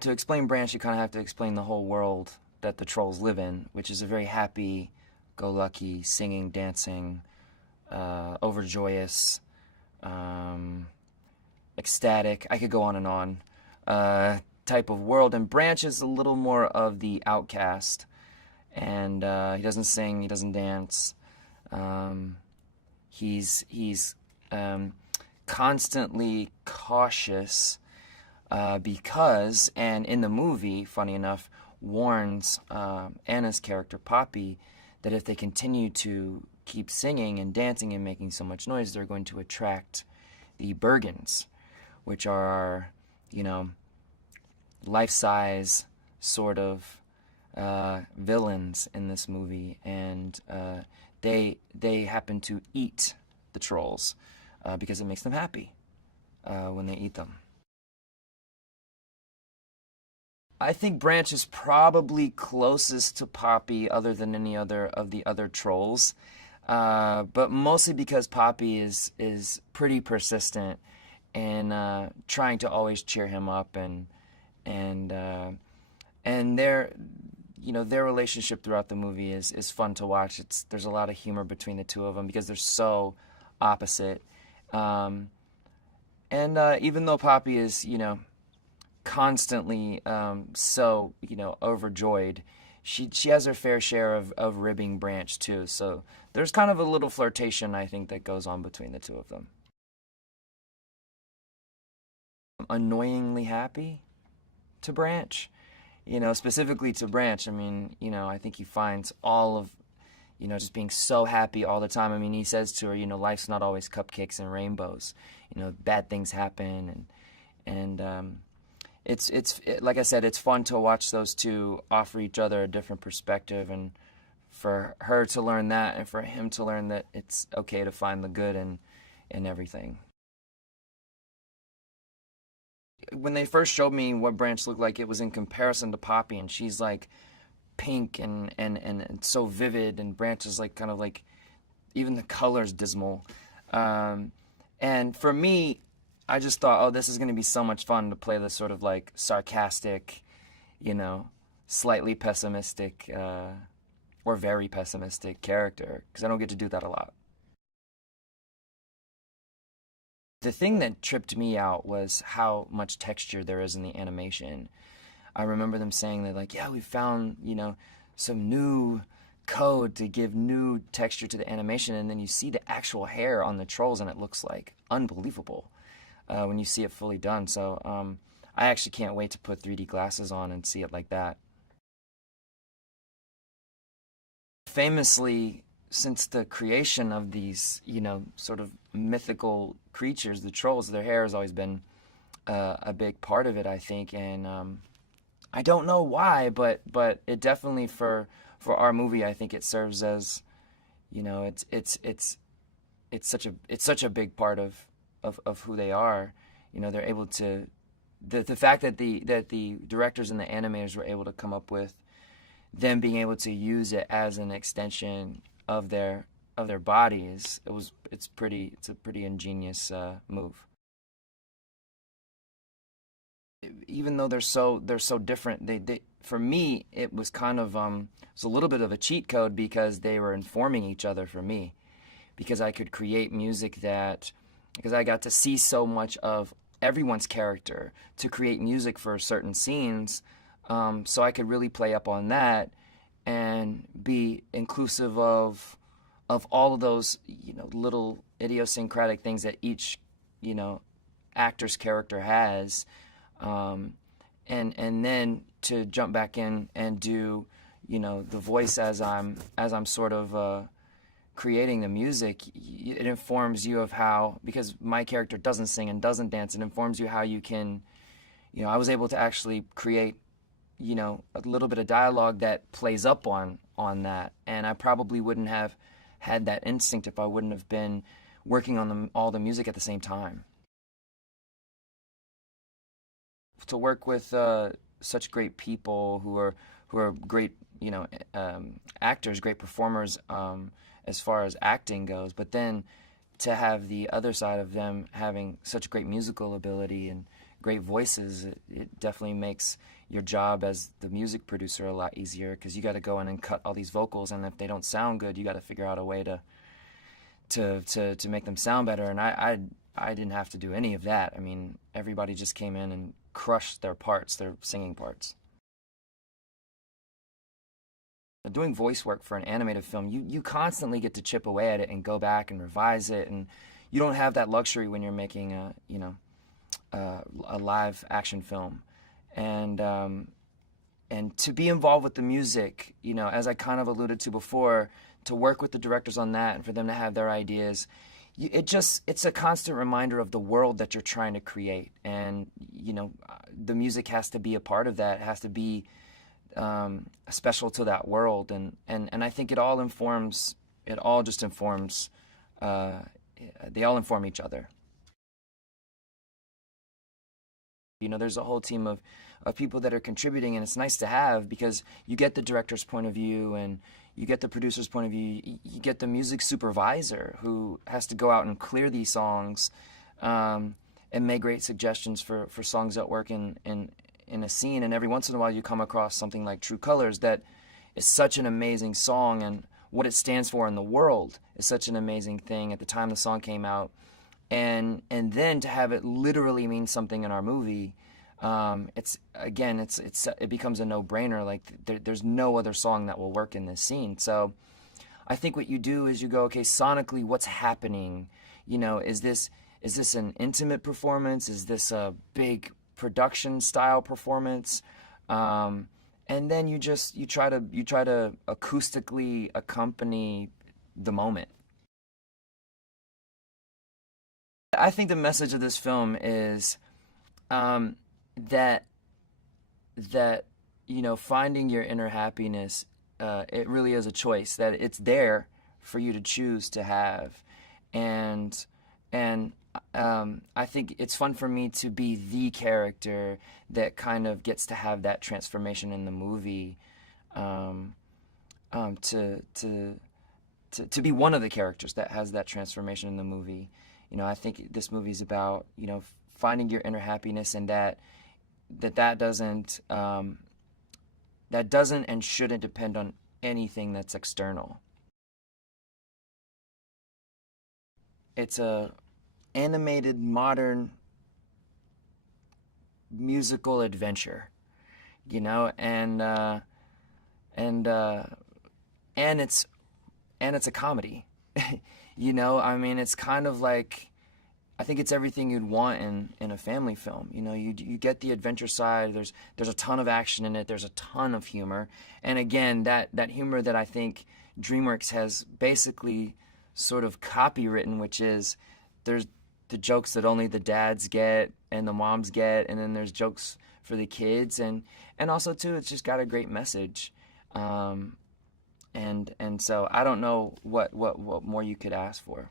To explain Branch, you kind of have to explain the whole world that the trolls live in, which is a very happy-go-lucky, singing, dancing, overjoyous, ecstatic, I could go on and on, type of world. And Branch is a little more of the outcast, and he doesn't sing, he doesn't dance. He's constantly cautious because, and in the movie, funny enough, warns Anna's character, Poppy, that if they continue to keep singing and dancing and making so much noise, they're going to attract the Bergens, which are, life-size sort of villains in this movie, and they happen to eat the trolls because it makes them happy when they eat them. I think Branch is probably closest to Poppy other than any other of the other trolls, but mostly because Poppy is pretty persistent and trying to always cheer him up, and their their relationship throughout the movie is fun to watch. There's a lot of humor between the two of them because they're so opposite, and even though Poppy is constantly so overjoyed, she has her fair share of ribbing Branch too, so there's kind of a little flirtation, I think, that goes on between the two of them. Annoyingly happy to Branch, specifically to Branch. I mean, I think he finds all of just being so happy all the time. I mean, he says to her, life's not always cupcakes and rainbows, bad things happen, and it's like I said, it's fun to watch those two offer each other a different perspective, and for her to learn that, and for him to learn that it's okay to find the good in everything. When they first showed me what Branch looked like, it was in comparison to Poppy, and she's like pink and so vivid, and Branch is like kind of like, even the color's dismal. And for me, I just thought, oh, this is going to be so much fun to play this sort of like sarcastic, slightly pessimistic, or very pessimistic character, because I don't get to do that a lot. The thing that tripped me out was how much texture there is in the animation. I remember them saying that, like, yeah, we found, some new code to give new texture to the animation, and then you see the actual hair on the trolls, and it looks like unbelievable when you see it fully done. So I actually can't wait to put 3D glasses on and see it like that. Famously, since the creation of these, sort of mythical creatures, the trolls, their hair has always been a big part of it, I think. And I don't know why, but it definitely for our movie, I think it serves as, it's such a big part of who they are. They're able to, the fact that the directors and the animators were able to come up with them being able to use it as an extension of their bodies, it's a pretty ingenious move. Even though they're so different, they for me it was kind of it's a little bit of a cheat code, because they were informing each other for me, because I could create music because I got to see so much of everyone's character to create music for certain scenes, so I could really play up on that and be inclusive of all of those little idiosyncratic things that each actor's character has, and then to jump back in and do the voice as I'm sort of creating the music. It informs you of how, because my character doesn't sing and doesn't dance, it informs you how you can, I was able to actually create a little bit of dialogue that plays up on that, and I probably wouldn't have had that instinct if I wouldn't have been working on all the music at the same time. To work with such great people who are great, actors, great performers, as far as acting goes, but then to have the other side of them having such great musical ability and great voices, it definitely makes your job as the music producer a lot easier because you got to go in and cut all these vocals, and if they don't sound good, you got to figure out a way to make them sound better. And I didn't have to do any of that. I mean, everybody just came in and crushed their parts, their singing parts. Doing voice work for an animated film, you constantly get to chip away at it and go back and revise it, and you don't have that luxury when you're making a live action film. And to be involved with the music, as I kind of alluded to before, to work with the directors on that and for them to have their ideas, it's a constant reminder of the world that you're trying to create. And the music has to be a part of that. It has to be special to that world, and I think they all inform each other. There's a whole team of people that are contributing, and it's nice to have because you get the director's point of view and you get the producer's point of view. You get the music supervisor who has to go out and clear these songs and make great suggestions for songs that work in a scene. And every once in a while you come across something like True Colors that is such an amazing song, and what it stands for in the world is such an amazing thing at the time the song came out. And then to have it literally mean something in our movie, it becomes a no-brainer. Like there's no other song that will work in this scene. So I think what you do is you go, okay, sonically, what's happening? Is this an intimate performance? Is this a big production style performance? And then you try to acoustically accompany the moment. I think the message of this film is that finding your inner happiness, it really is a choice, that it's there for you to choose to have. And I think it's fun for me to be the character that kind of gets to have that transformation in the movie, to be one of the characters that has that transformation in the movie. I think this movie's about, finding your inner happiness, and that doesn't and shouldn't depend on anything that's external. It's a animated modern musical adventure, and it's a comedy. I mean, it's kind of like, I think it's everything you'd want in a family film. You get the adventure side. There's a ton of action in it. There's a ton of humor, and again, that humor that I think DreamWorks has basically sort of copywritten, which is there's the jokes that only the dads get and the moms get, and then there's jokes for the kids, and also too, it's just got a great message. And so I don't know what more you could ask for.